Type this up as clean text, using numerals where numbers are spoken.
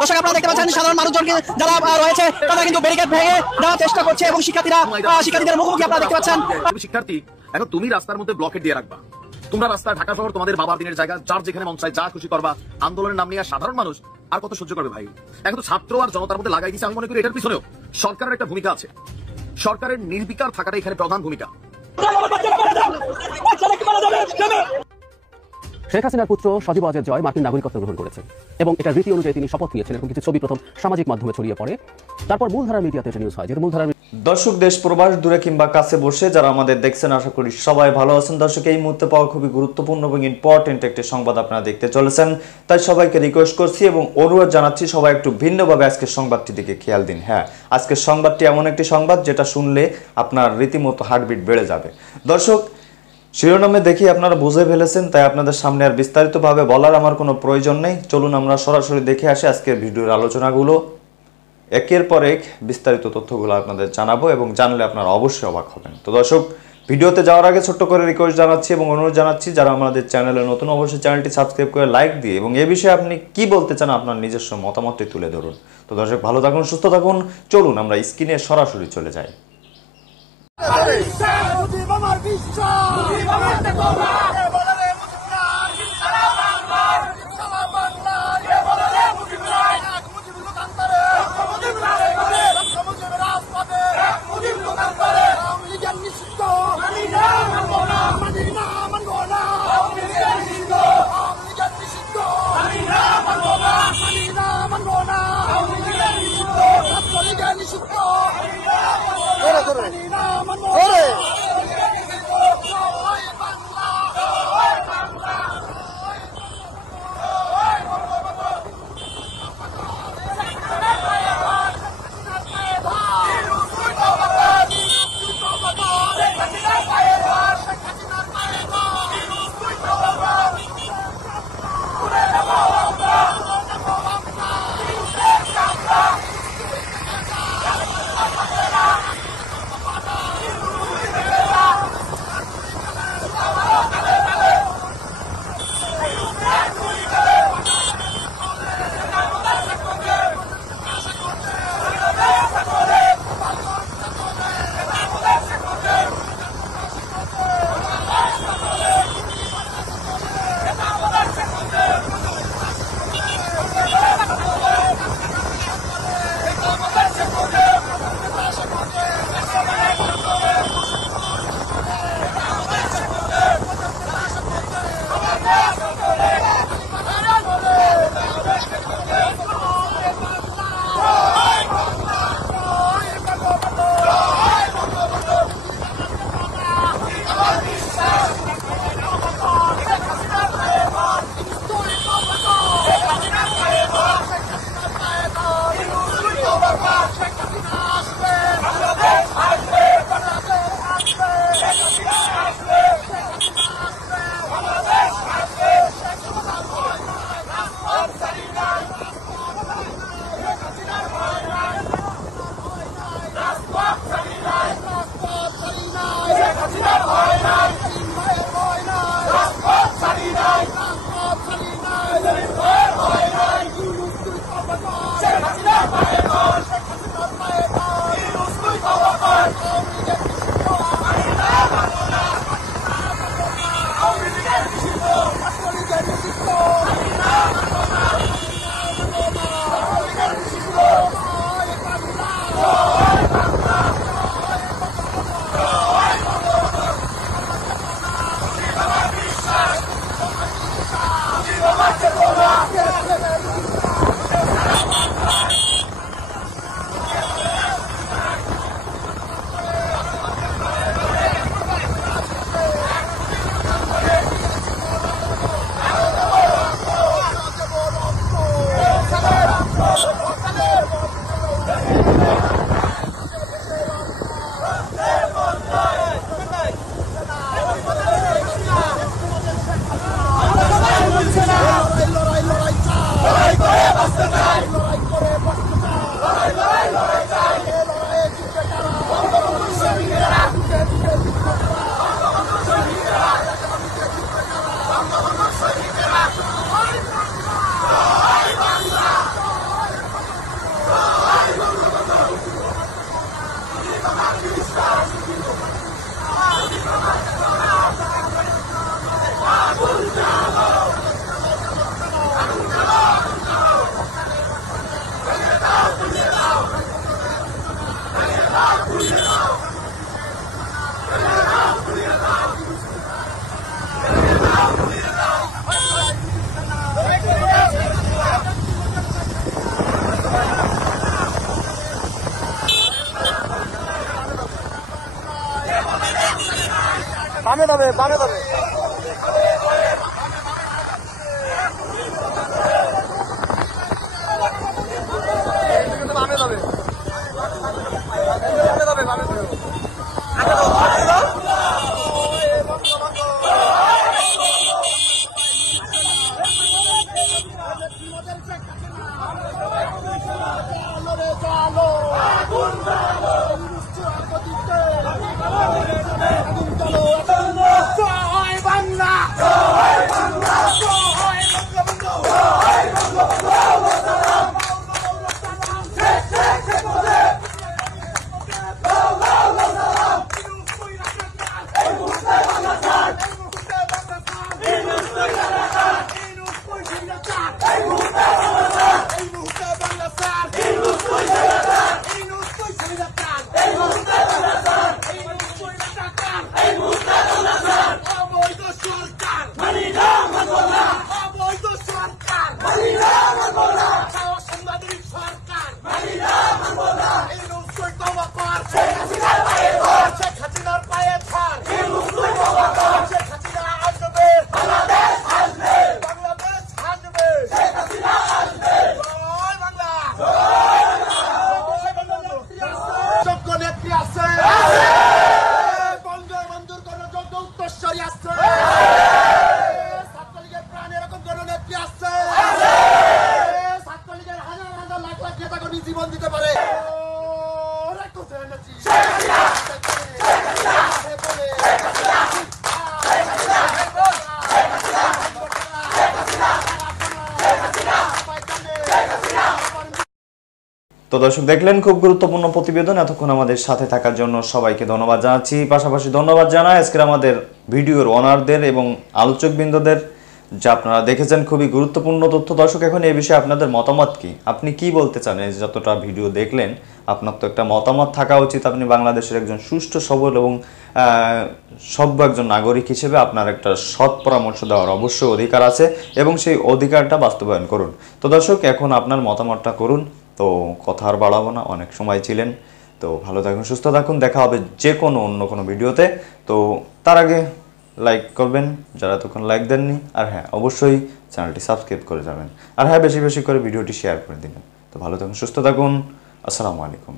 দর্শক আপনারা দেখতে পাচ্ছেন সাধারণ মানুষজনকে যারা রয়েছে তারা কিন্তু ব্যারিকেড ভেঙে দেওয়ার চেষ্টা করছে এবং শিক্ষার্থীদের মুখোমুখি আপনারা দেখতে পাচ্ছেন। শিক্ষার্থী এখন তুমি রাস্তার মধ্যে ব্লকেট দিয়ে রাখবা, তোমরা রাস্তা ঢাকা শহর তোমাদের বাবার দিনের জায়গা, যার যেখানে মন চায় যা খুশি করবা, আন্দোলনের নাম নিয়ে সাধারণ মানুষ আর কত সহ্য করবে ভাই? এখন তো ছাত্র আর জনতার মধ্যে লাগাই দিচ্ছে। আমি মনে করি এটার পিছনেও সরকারের একটা ভূমিকা আছে, সরকারের নির্বিকার থাকাটা এখানে প্রধান ভূমিকা। শেখ হাসিনার পুত্র সজীব ওয়াজেদ জয় মার্কিন নাগরিকত্ব গ্রহণ করেছেন এবং এটা রীতি অনুযায়ী তিনি শপথ নিয়েছেন এবং কিছু ছবি প্রথম সামাজিক মাধ্যমে ছড়িয়ে পড়ে, তারপর মূলধারার মিডিয়াতে এটা নিউজ হয়। যেহেতু মূলধারার দর্শক দেশ প্রবাস দূরে কিংবা কাছে বসে যারা আমাদের দেখছেন আশা করি সবাই ভালো আছেন। দর্শক এই মুহূর্তে পাওয়া খুবই গুরুত্বপূর্ণ এবং ইম্পর্টেন্ট একটি সংবাদ আপনারা দেখতে চলেছেন, তাই সবাইকে রিকোয়েস্ট করছি এবং অনুরোধ জানাচ্ছি সবাই একটু ভিন্নভাবে আজকের সংবাদটি দিকে খেয়াল দিন। হ্যাঁ, আজকের সংবাদটি এমন একটি সংবাদ যেটা শুনলে আপনার রীতিমতো হার্টবিট বেড়ে যাবে। দর্শক শিরোনামে দেখি আপনারা বুঝে ফেলেছেন, তাই আপনাদের সামনে আর বিস্তারিতভাবে বলার আমার কোনো প্রয়োজন নেই। চলুন আমরা সরাসরি দেখে আসি আজকের ভিডিওর আলোচনাগুলো। একের পর এক বিস্তারিত তথ্যগুলো আপনাদের জানাবো এবং জানলে আপনারা অবশ্যই অবাক হবেন। তো দর্শক ভিডিওতে যাওয়ার আগে ছোট্ট করে রিকোয়েস্ট জানাচ্ছি এবং অনুরোধ জানাচ্ছি যারা আমাদের চ্যানেলে নতুন অবশ্যই চ্যানেলটি সাবস্ক্রাইব করে লাইক দিয়ে এবং এ বিষয়ে আপনি কি বলতে চান আপনার নিজস্ব মতামতটি তুলে ধরুন। তো দর্শক ভালো থাকুন, সুস্থ থাকুন। চলুন আমরা স্ক্রিনে সরাসরি চলে যাই। জীবন দিতে পারে। তো দর্শক দেখলেন খুব গুরুত্বপূর্ণ প্রতিবেদন। এতক্ষণ আমাদের সাথে থাকার জন্য সবাইকে ধন্যবাদ জানাচ্ছি। পাশাপাশি ধন্যবাদ জানাই আজকের আমাদের ভিডিওর ওনারদের এবং আলোচকবৃন্দদের, যা আপনারা দেখেছেন খুবই গুরুত্বপূর্ণ তথ্য। দর্শক এখন এই বিষয়ে আপনাদের মতামত কি? আপনি কি বলতে চান? এই যতটা ভিডিও দেখলেন, আপনার তো একটা মতামত থাকা উচিত। আপনি বাংলাদেশের একজন সুষ্ঠু সবল এবং সভ্য একজন নাগরিক হিসেবে আপনার একটা সৎ পরামর্শ দেওয়ার অবশ্যই অধিকার আছে এবং সেই অধিকারটা বাস্তবায়ন করুন। তো দর্শক এখন আপনার মতামতটা করুন। তো কথা আর বাড়াবো না, অনেক সময় ছিলেন। তো ভালো থাকুন, সুস্থ থাকুন, দেখা হবে যে কোনো অন্য কোনো ভিডিওতে। তো তার আগে লাইক করবেন যারা তখন লাইক দেননি, আর হ্যাঁ অবশ্যই চ্যানেলটি সাবস্ক্রাইব করে যাবেন, আর হ্যাঁ বেশি বেশি করে ভিডিওটি শেয়ার করে দিবেন। তো ভালো থাকুন, সুস্থ থাকুন, আসসালামু আলাইকুম।